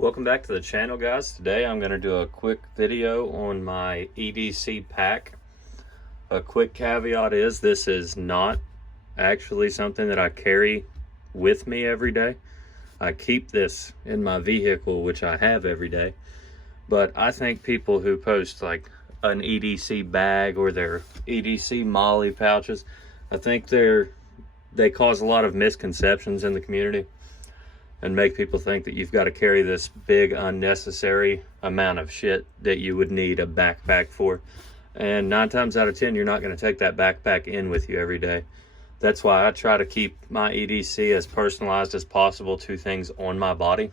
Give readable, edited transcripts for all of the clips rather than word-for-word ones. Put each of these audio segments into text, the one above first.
Welcome back to the channel, guys. Today I'm going to do a quick video on my EDC pack. A quick caveat is this is not actually something that I carry with me every day. I keep this in my vehicle, which I have every day. But I think people who post like an EDC bag or their EDC Molly pouches, I think they cause a lot of misconceptions in the community and make people think that you've got to carry this big unnecessary amount of shit that you would need a backpack for. And 9 times out of 10, you're not going to take that backpack in with you every day. That's why I try to keep my EDC as personalized as possible to things on my body.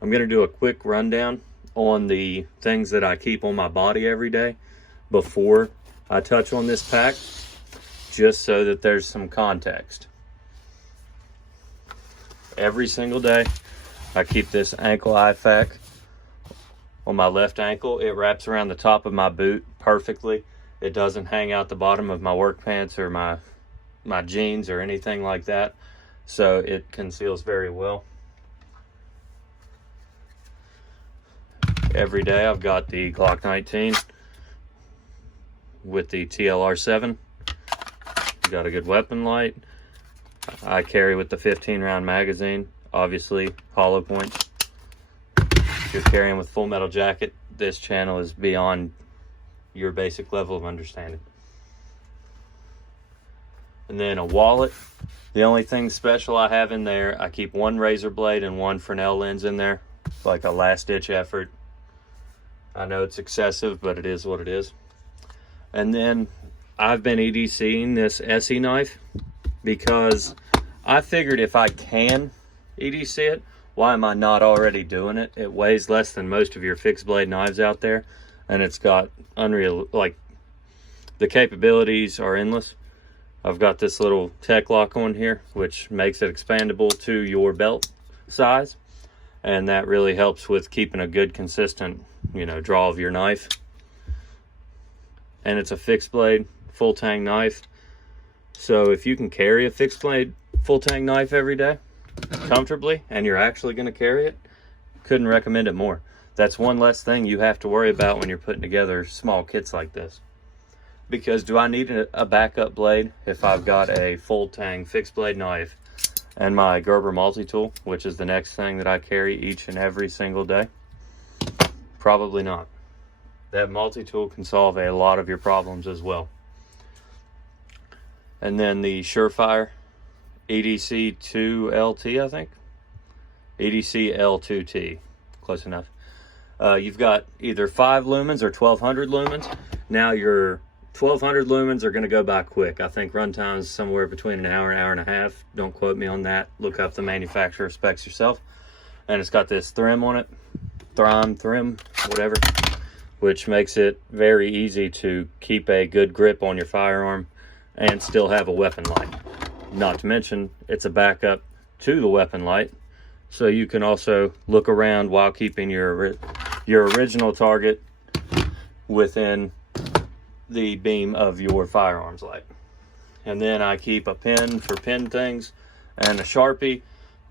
I'm going to do a quick rundown on the things that I keep on my body every day before I touch on this pack, just so that there's some context. Every single day, I keep this ankle IFAK on my left ankle. It wraps around the top of my boot perfectly. It doesn't hang out the bottom of my work pants or my jeans or anything like that. So it conceals very well. Every day I've got the Glock 19 with the TLR7. Got a good weapon light. I carry with the 15-round magazine, obviously hollow points. If you're carrying with full metal jacket, this channel is beyond your basic level of understanding. And then a wallet. The only thing special I have in there, I keep one razor blade and one Fresnel lens in there, like a last-ditch effort. I know it's excessive, but it is what it is. And then I've been EDCing this SE knife because I figured if I can EDC it, why am I not already doing it? It weighs less than most of your fixed blade knives out there, and it's got unreal, like, the capabilities are endless. I've got this little tech lock on here, which makes it expandable to your belt size, and that really helps with keeping a good consistent, draw of your knife. And it's a fixed blade full tang knife. So if you can carry a fixed blade full tang knife every day comfortably, and you're actually going to carry it, couldn't recommend it more. That's one less thing you have to worry about when you're putting together small kits like this. Because do I need a backup blade if I've got a full tang fixed blade knife and my Gerber multi-tool, which is the next thing that I carry each and every single day? Probably not. That multi-tool can solve a lot of your problems as well. And then the Surefire EDC 2LT, I think. EDC L2T, close enough. You've got either 5 lumens or 1200 lumens. Now your 1200 lumens are going to go by quick. I think runtime is somewhere between an hour and a half. Don't quote me on that. Look up the manufacturer specs yourself. And it's got this thrim on it. Thrim, whatever. Which makes it very easy to keep a good grip on your firearm and still have a weapon light. Not to mention, it's a backup to the weapon light, so you can also look around while keeping your original target within the beam of your firearms light. And then I keep a pen for pen things and a Sharpie.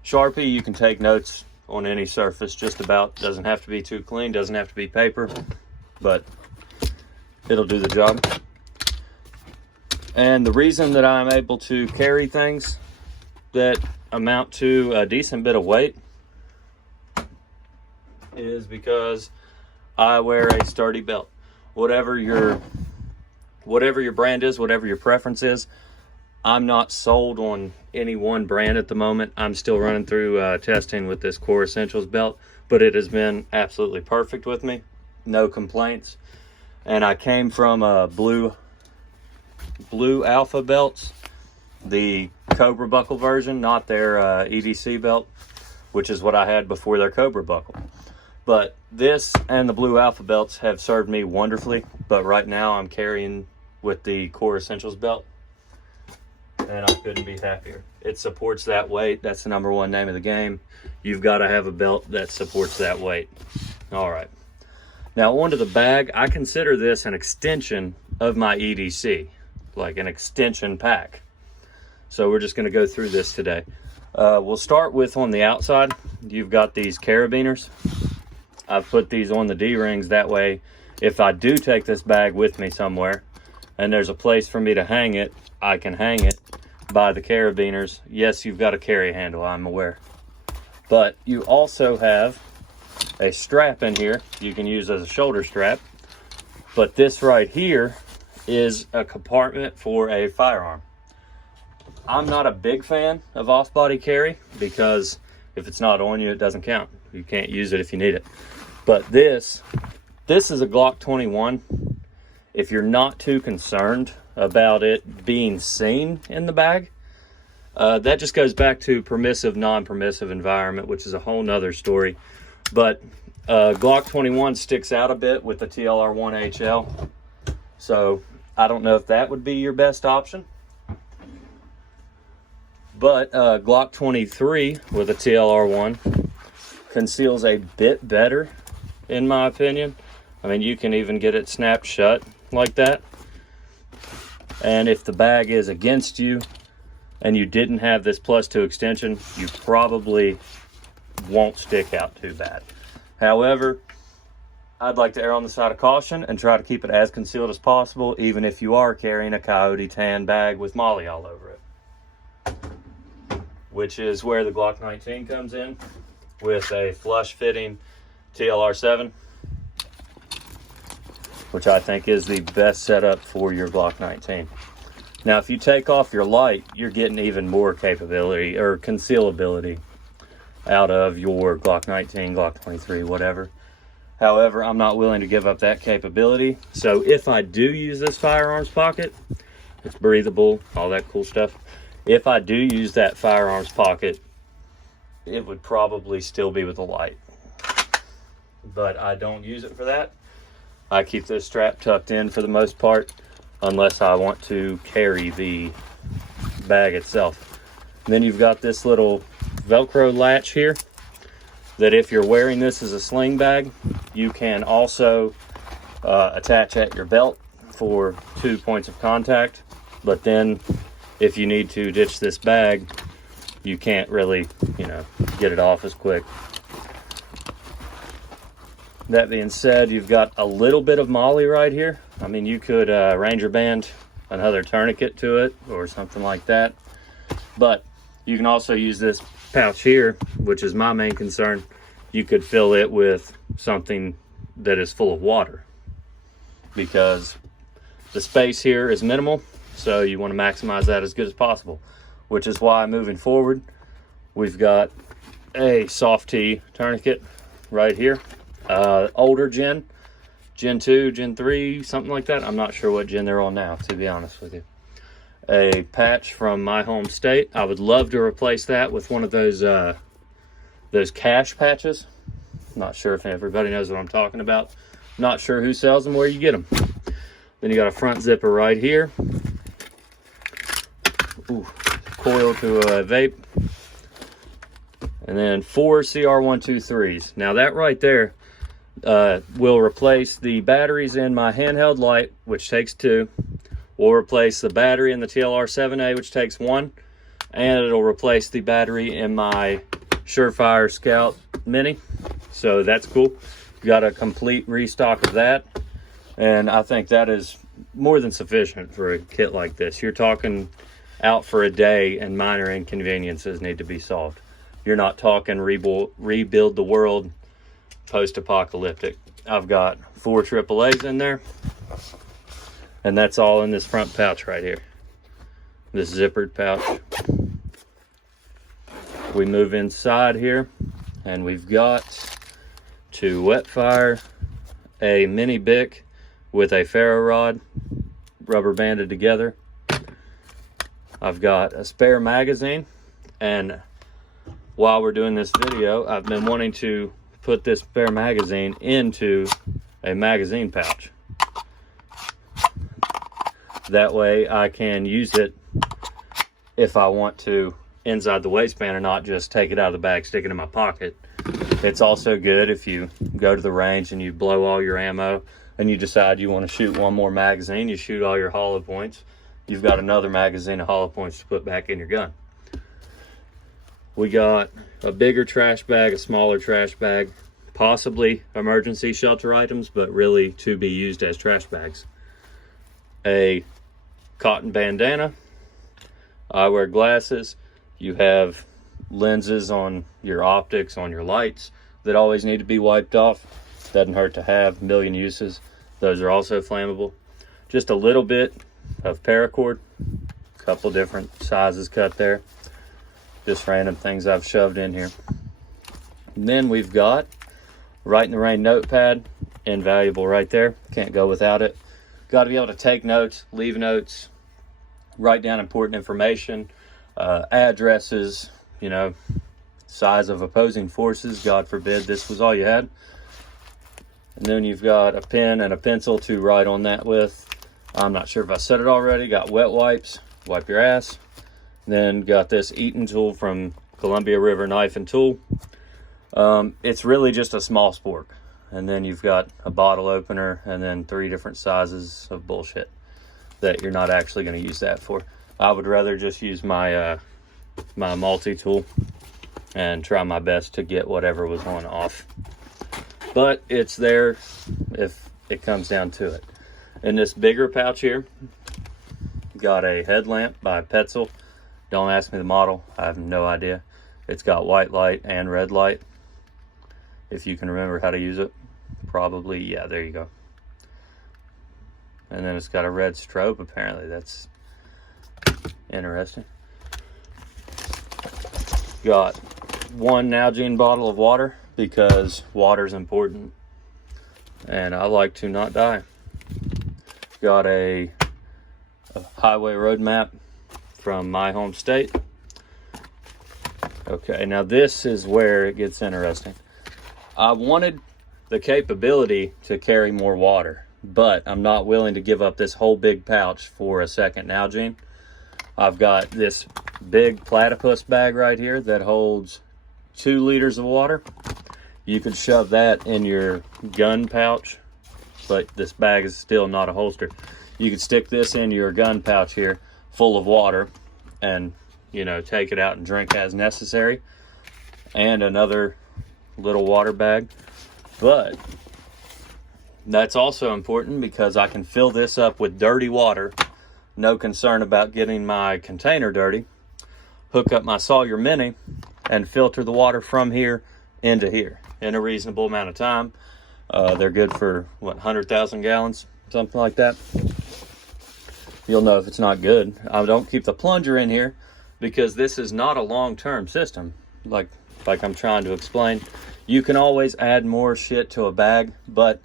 Sharpie, you can take notes on any surface, just about. Doesn't have to be too clean, doesn't have to be paper, but it'll do the job. And the reason that I'm able to carry things that amount to a decent bit of weight is because I wear a sturdy belt. Whatever your brand is, whatever your preference is, I'm not sold on any one brand at the moment. I'm still running through testing with this Core Essentials belt, but it has been absolutely perfect with me. No complaints. And I came from a blue Alpha belts, the Cobra buckle version, not their EDC belt, which is what I had before their Cobra buckle. But this and the blue Alpha belts have served me wonderfully, but right now I'm carrying with the Core Essentials belt, and I couldn't be happier. It supports that weight. That's the #1 name of the game. You've got to have a belt that supports that weight. All right. Now onto the bag. I consider this an extension of my EDC, like an extension pack. So we're just going to go through this today. We'll start with on the outside. You've got these carabiners. I've put these on the D-rings, that way if I do take this bag with me somewhere and there's a place for me to hang it, I can hang it by the carabiners. Yes, you've got a carry handle, I'm aware. But you also have a strap in here you can use as a shoulder strap. But this right here is a compartment for a firearm. I'm not a big fan of off-body carry because if it's not on you, it doesn't count. You can't use it if you need it. But this is a Glock 21. If you're not too concerned about it being seen in the bag, that just goes back to permissive, non-permissive environment, which is a whole nother story. But Glock 21 sticks out a bit with the TLR1 HL. So I don't know if that would be your best option. But Glock 23 with a TLR1 conceals a bit better, in my opinion. I mean, you can even get it snapped shut like that. And if the bag is against you and you didn't have this +2 extension, you probably won't stick out too bad. However, I'd like to err on the side of caution and try to keep it as concealed as possible, even if you are carrying a Coyote tan bag with Molly all over it. Which is where the Glock 19 comes in, with a flush fitting TLR7, which I think is the best setup for your Glock 19. Now, if you take off your light, you're getting even more capability or concealability out of your Glock 19, Glock 23, whatever. However, I'm not willing to give up that capability. So if I do use this firearms pocket, it's breathable, all that cool stuff. If I do use that firearms pocket, it would probably still be with a light. But I don't use it for that. I keep this strap tucked in for the most part, unless I want to carry the bag itself. And then you've got this little Velcro latch here, that if you're wearing this as a sling bag, you can also attach at your belt for 2 points of contact. But then if you need to ditch this bag, you can't really, get it off as quick. That being said, you've got a little bit of Molly right here. I mean, you could Ranger band another tourniquet to it or something like that. But you can also use this pouch here, which is my main concern. You could fill it with something that is full of water, because the space here is minimal. So you want to maximize that as good as possible, which is why moving forward, we've got a soft tee tourniquet right here. Older Gen 2, Gen 3, something like that. I'm not sure what gen they're on now, to be honest with you. A patch from my home state. I would love to replace that with one of those cash patches. Not sure if everybody knows what I'm talking about. Not sure who sells them, where you get them. Then you got a front zipper right here. Ooh, coil to a vape, and then 4 CR123s. Now that right there will replace the batteries in my handheld light, which takes 2. We'll replace the battery in the TLR7A, which takes 1, and it'll replace the battery in my Surefire Scout Mini. So that's cool. Got a complete restock of that, and I think that is more than sufficient for a kit like this. You're talking out for a day and minor inconveniences need to be solved. You're not talking rebuild the world post-apocalyptic. I've got 4 AAAs in there, and that's all in this front pouch right here, this zippered pouch. We move inside here, and we've got to wet fire a mini Bic with a ferro rod rubber banded together. I've got a spare magazine, and while we're doing this video, I've been wanting to put this spare magazine into a magazine pouch. That way I can use it if I want to inside the waistband and not just take it out of the bag, stick it in my pocket. It's also good if you go to the range and you blow all your ammo and you decide you want to shoot one more magazine, you shoot all your hollow points, you've got another magazine of hollow points to put back in your gun. We got a bigger trash bag, a smaller trash bag, possibly emergency shelter items, but really to be used as trash bags. A cotton bandana, eyewear glasses. You have lenses on your optics, on your lights that always need to be wiped off. Doesn't hurt to have, a million uses. Those are also flammable. Just a little bit of paracord, a couple different sizes cut there. Just random things I've shoved in here. And then we've got Write in the Rain notepad, invaluable right there. Can't go without it. Got to be able to take notes, leave notes, write down important information, addresses, you know, size of opposing forces. God forbid this was all you had. And then you've got a pen and a pencil to write on that with. I'm not sure if I said it already. Got wet wipes, wipe your ass. Then got this Eaton tool from Columbia River Knife and Tool. It's really just a small spork. And then you've got a bottle opener and then 3 different sizes of bullshit that you're not actually going to use that for. I would rather just use my my multi-tool and try my best to get whatever was on off. But it's there if it comes down to it. In this bigger pouch here, got a headlamp by Petzl. Don't ask me the model, I have no idea. It's got white light and red light. If you can remember how to use it, probably, yeah, there you go. And then it's got a red strobe, apparently. That's interesting. Got 1 Nalgene bottle of water because water's important and I like to not die. Got a highway road map from my home state. Okay, now this is where it gets interesting. I wanted the capability to carry more water, but I'm not willing to give up this whole big pouch for a second Nalgene. I've got this big platypus bag right here that holds 2 liters of water. You could shove that in your gun pouch, but this bag is still not a holster. You could stick this in your gun pouch here full of water and, you know, take it out and drink as necessary. And another little water bag. But that's also important because I can fill this up with dirty water. No concern about getting my container dirty. Hook up my Sawyer Mini and filter the water from here into here in a reasonable amount of time. They're good for, what, 100,000 gallons? Something like that. You'll know if it's not good. I don't keep the plunger in here because this is not a long-term system. Like I'm trying to explain. You can always add more shit to a bag, but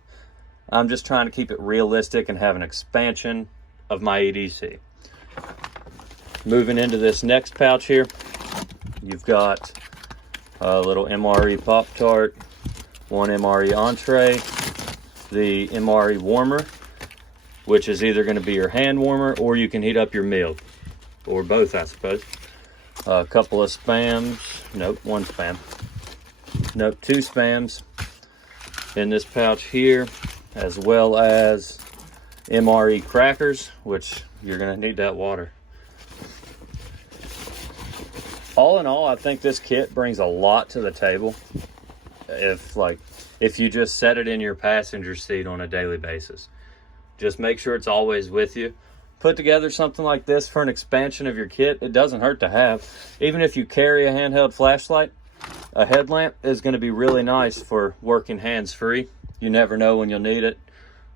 I'm just trying to keep it realistic and have an expansion of my EDC. Moving into this next pouch here, you've got a little MRE Pop-Tart, 1 MRE entree, the MRE warmer, which is either going to be your hand warmer or you can heat up your meal, or both, I suppose. A couple of spams, nope, 1 spam. Nope, 2 spams in this pouch here, as well as MRE crackers, which you're going to need that water. All in all, I think this kit brings a lot to the table. If you just set it in your passenger seat on a daily basis. Just make sure it's always with you. Put together something like this for an expansion of your kit. It doesn't hurt to have. Even if you carry a handheld flashlight, a headlamp is going to be really nice for working hands-free. You never know when you'll need it.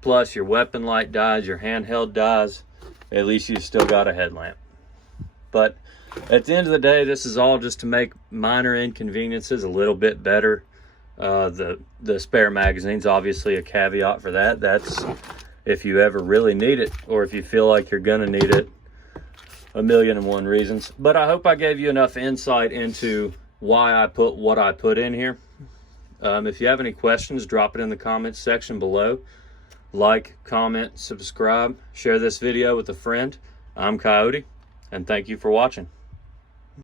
Plus, your weapon light dies, your handheld dies. At least you've still got a headlamp. But at the end of the day, this is all just to make minor inconveniences a little bit better. The spare magazine's obviously a caveat for that. That's if you ever really need it, or if you feel like you're gonna need it. 1,000,001 reasons. But I hope I gave you enough insight into why I put what I put in here. If you have any questions, drop it in the comments section below. Like, comment, subscribe, share this video with a friend. I'm Coyote, and thank you for watching.